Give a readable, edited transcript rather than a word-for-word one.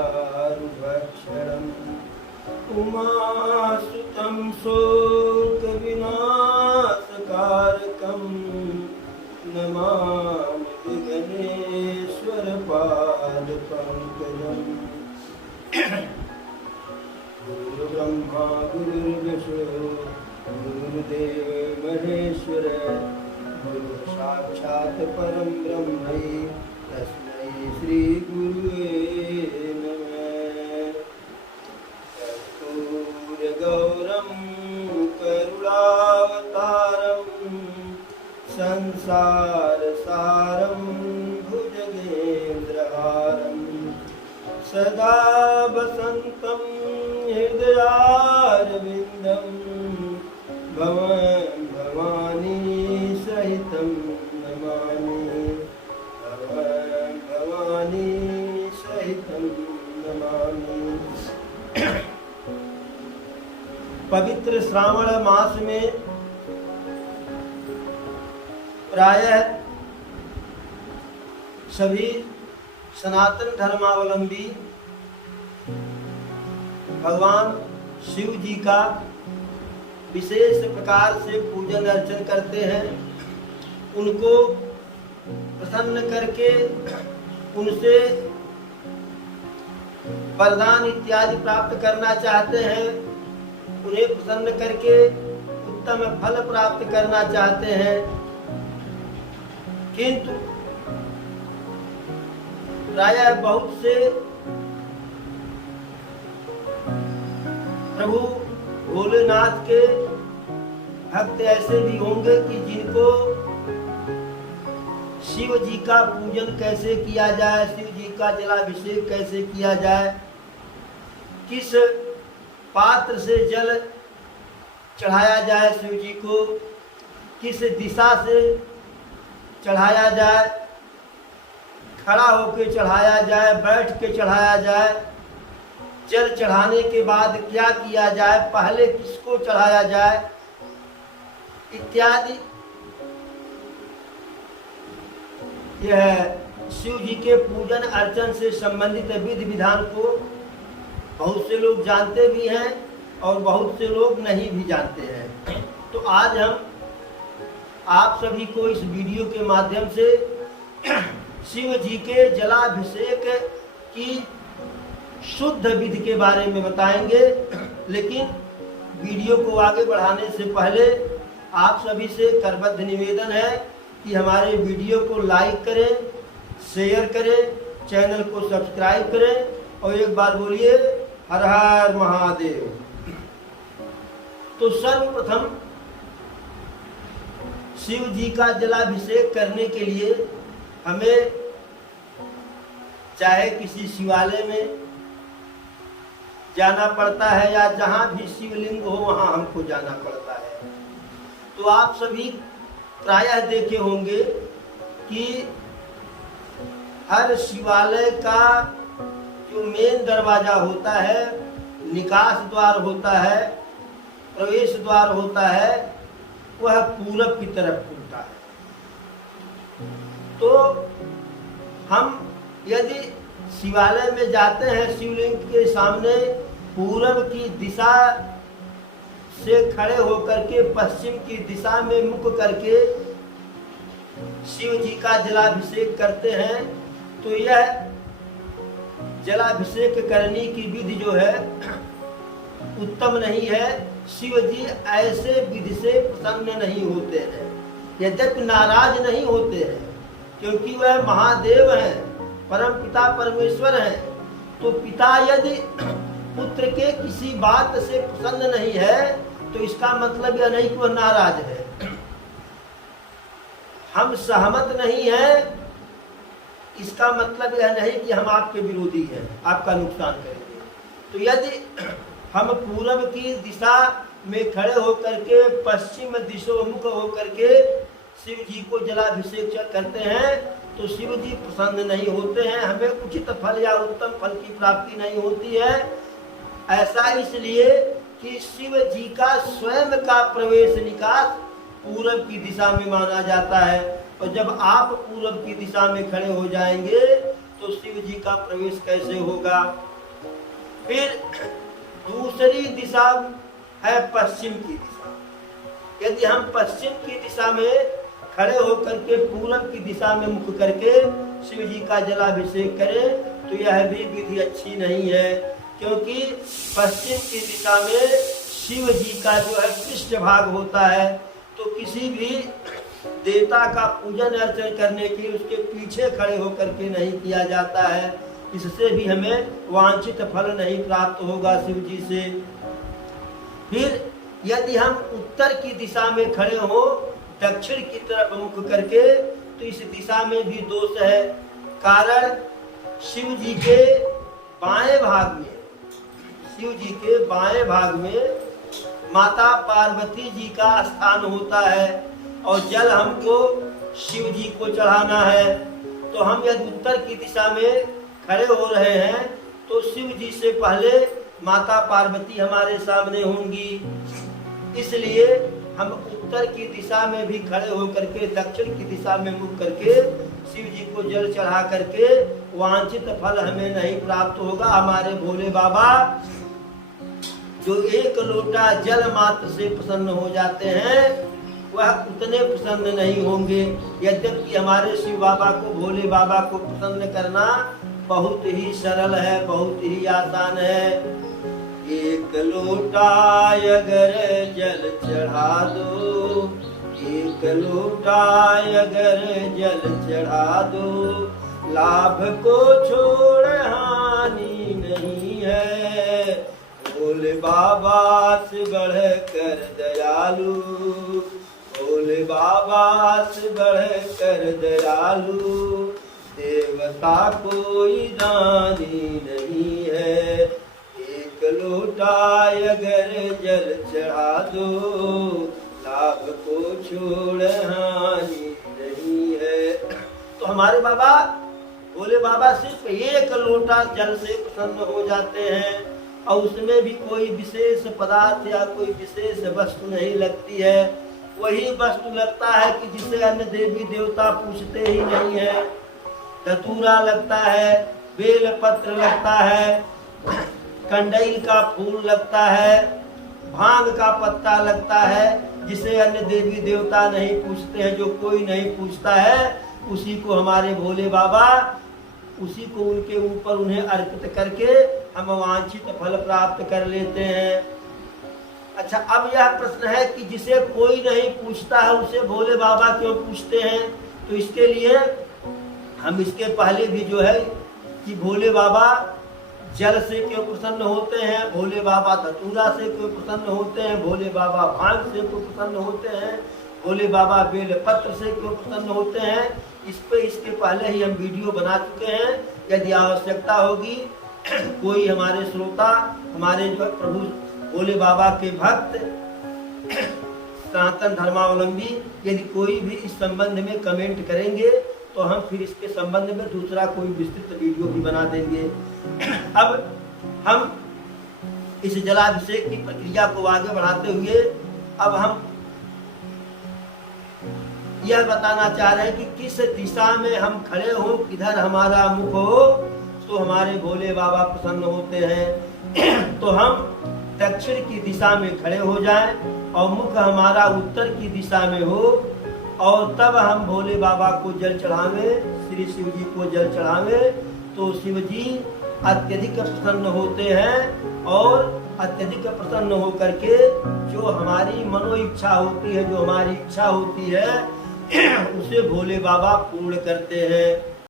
चारुभक्षणम् उमासुतं शोकविनाशकारकं नमामि विघ्नेश्वरपादपङ्कजम्। गुरुर्ब्रह्मा गुरुर्विष्णु गुरुर्देवो महेश्वर गुरु साक्षात् परं ब्रह्म तस्मै श्री गुरुवे नमः। कर्पूरगौरं करुणावतारं संसारसारं भुजगेन्द्रहारं सदा वसन्तं हृदयारविन्दं भवं भवानी सहितं नमामि भवं भवानी सहितं नमामि। पवित्र श्रावण मास में प्रायः सभी सनातन धर्मावलंबी भगवान शिव जी का विशेष प्रकार से पूजन अर्चन करते हैं। उनको प्रसन्न करके उनसे वरदान इत्यादि प्राप्त करना चाहते हैं। उन्हें प्रसन्न करके उत्तम फल प्राप्त करना चाहते हैं, किंतु प्रायः बहुत से प्रभु भोलेनाथ के भक्त ऐसे भी होंगे कि जिनको शिव जी का पूजन कैसे किया जाए, शिव जी का जलाभिषेक कैसे किया जाए, किस पात्र से जल चढ़ाया जाए शिव जी को, किस दिशा से चढ़ाया जाए, खड़ा होकर चढ़ाया जाए, बैठ के चढ़ाया जाए, जल चढ़ाने के बाद क्या किया जाए, पहले किसको चढ़ाया जाए इत्यादि। यह शिव जी के पूजन अर्चन से संबंधित विधि विधान को बहुत से लोग जानते भी हैं और बहुत से लोग नहीं भी जानते हैं। तो आज हम आप सभी को इस वीडियो के माध्यम से शिव जी के जलाभिषेक की शुद्ध विधि के बारे में बताएंगे। लेकिन वीडियो को आगे बढ़ाने से पहले आप सभी से करबद्ध निवेदन है कि हमारे वीडियो को लाइक करें, शेयर करें, चैनल को सब्सक्राइब करें और एक बार बोलिए हर हर महादेव। तो सर्वप्रथम शिव जी का जलाभिषेक करने के लिए हमें चाहे किसी शिवालय में जाना पड़ता है या जहां भी शिवलिंग हो वहां हमको जाना पड़ता है। तो आप सभी प्रायः देखे होंगे कि हर शिवालय का जो मेन दरवाजा होता है, निकास द्वार होता है, प्रवेश द्वार होता है, वह पूरब की तरफ खुलता है। तो हम यदि शिवालय में जाते हैं, शिवलिंग के सामने पूरब की दिशा से खड़े होकर के पश्चिम की दिशा में मुख करके शिव जी का जलाभिषेक करते हैं, तो यह जलाभिषेक करने की विधि जो है उत्तम नहीं है। शिव जी ऐसे विधि से प्रसन्न नहीं होते हैं, यद्यपि नाराज नहीं होते हैं, क्योंकि वह महादेव हैं, परम पिता परमेश्वर हैं। तो पिता यदि पुत्र के किसी बात से प्रसन्न नहीं है तो इसका मतलब यह नहीं कि वह नाराज है। हम सहमत नहीं हैं, इसका मतलब यह नहीं कि हम आपके विरोधी हैं, आपका नुकसान करेंगे। तो यदि हम पूरब की दिशा में खड़े होकर के पश्चिम दिशोमुख होकर के शिव जी को जलाभिषेक करते हैं तो शिव जी प्रसन्न नहीं होते हैं, हमें उचित फल या उत्तम फल की प्राप्ति नहीं होती है। ऐसा इसलिए कि शिव जी का स्वयं का प्रवेश निकास पूरब की दिशा में माना जाता है, और जब आप पूरब की दिशा में खड़े हो जाएंगे तो शिव जी का प्रवेश कैसे होगा, फिर दूसरी दिशा है पश्चिम की दिशा। यदि हम पश्चिम की दिशा में खड़े होकर के पूरब की दिशा में मुख करके शिव जी का जलाभिषेक करें तो यह भी विधि अच्छी नहीं है, क्योंकि पश्चिम की दिशा में शिव जी का जो है पृष्ठ भाग होता है, तो किसी भी देवता का पूजन अर्चन करने के लिए उसके पीछे खड़े होकर के नहीं किया जाता है। इससे भी हमें वांछित फल नहीं प्राप्त होगा शिव जी से। फिर यदि हम उत्तर की दिशा में खड़े हो दक्षिण की तरफ मुख करके तो इस दिशा में भी दोष है। कारण शिव जी के बाएं भाग में, शिव जी के बाएं भाग में माता पार्वती जी का स्थान होता है और जल हमको शिव जी को चढ़ाना है। तो हम यदि उत्तर की दिशा में खड़े हो रहे हैं तो शिव जी से पहले माता पार्वती हमारे सामने होंगी, इसलिए हम उत्तर की दिशा में भी खड़े होकर के दक्षिण की दिशा में मुख करके शिव जी को जल चढ़ा करके वांछित फल हमें नहीं प्राप्त होगा। हमारे भोले बाबा जो एक लोटा जल मात्र से प्रसन्न हो जाते हैं वह उतने प्रसन्न नहीं होंगे। यद्यपि हमारे शिव बाबा को, भोले बाबा को प्रसन्न करना बहुत ही सरल है, बहुत ही आसान है। एक लोटा अगर जल चढ़ा दो, एक लोटा अगर जल चढ़ा दो, लाभ को छोड़ हानि नहीं है। भोले बाबा से बढ़ कर दयालु, भोले बाबा से बढ़ कर दयालु, देवता कोई दानी नहीं है। एक लोटा अगर जल चढ़ा दो, लाभ को छोड़ हानि नहीं है। तो हमारे बाबा, भोले बाबा सिर्फ एक लोटा जल से प्रसन्न हो जाते हैं और उसमें भी कोई विशेष पदार्थ या कोई विशेष वस्तु नहीं लगती है। वही वस्तु लगता है कि जिसे अन्य देवी देवता पूछते ही नहीं है। धतूरा लगता है, बेल पत्र लगता है, कंडई का फूल लगता है, भांग का पत्ता लगता है, जिसे अन्य देवी देवता नहीं पूछते हैं। जो कोई नहीं पूछता है उसी को हमारे भोले बाबा, उसी को उनके ऊपर उन्हें अर्पित करके हम वांछित फल प्राप्त कर लेते हैं। अच्छा, अब यह प्रश्न है कि जिसे कोई नहीं पूछता है उसे भोले बाबा क्यों पूछते हैं? तो इसके लिए हम इसके पहले भी जो है कि भोले बाबा जल से क्यों प्रसन्न होते हैं, भोले बाबा धतूरा से क्यों प्रसन्न होते हैं, भोले बाबा भांग से क्यों प्रसन्न होते हैं, भोले बाबा बेल पत्र से क्यों प्रसन्न होते हैं, इस पे इसके पहले ही हम वीडियो बना चुके हैं। यदि आवश्यकता होगी कोई हमारे श्रोता, हमारे जो प्रभु भोले बाबा के भक्त, सनातन धर्मावलंबी, यदि कोई भी इस संबंध में कमेंट करेंगे तो हम फिर इसके संबंध में दूसरा कोई विस्तृत वीडियो भी बना देंगे। अब हम इस जलाभिषेक की प्रक्रिया को आगे बढ़ाते हुए अब हम यह बताना चाह रहे हैं कि किस दिशा में हम खड़े हो, किधर हमारा मुख हो तो हमारे भोले बाबा प्रसन्न होते हैं। तो हम दक्षिण की दिशा में खड़े हो जाएं और मुख हमारा उत्तर की दिशा में हो और तब हम भोले बाबा को जल चढ़ावे, श्री शिव जी को जल चढ़ावे तो शिव जी अत्यधिक प्रसन्न होते हैं और अत्यधिक प्रसन्न होकर के जो हमारी मनो इच्छा होती है, जो हमारी इच्छा होती है उसे भोले बाबा पूर्ण करते हैं।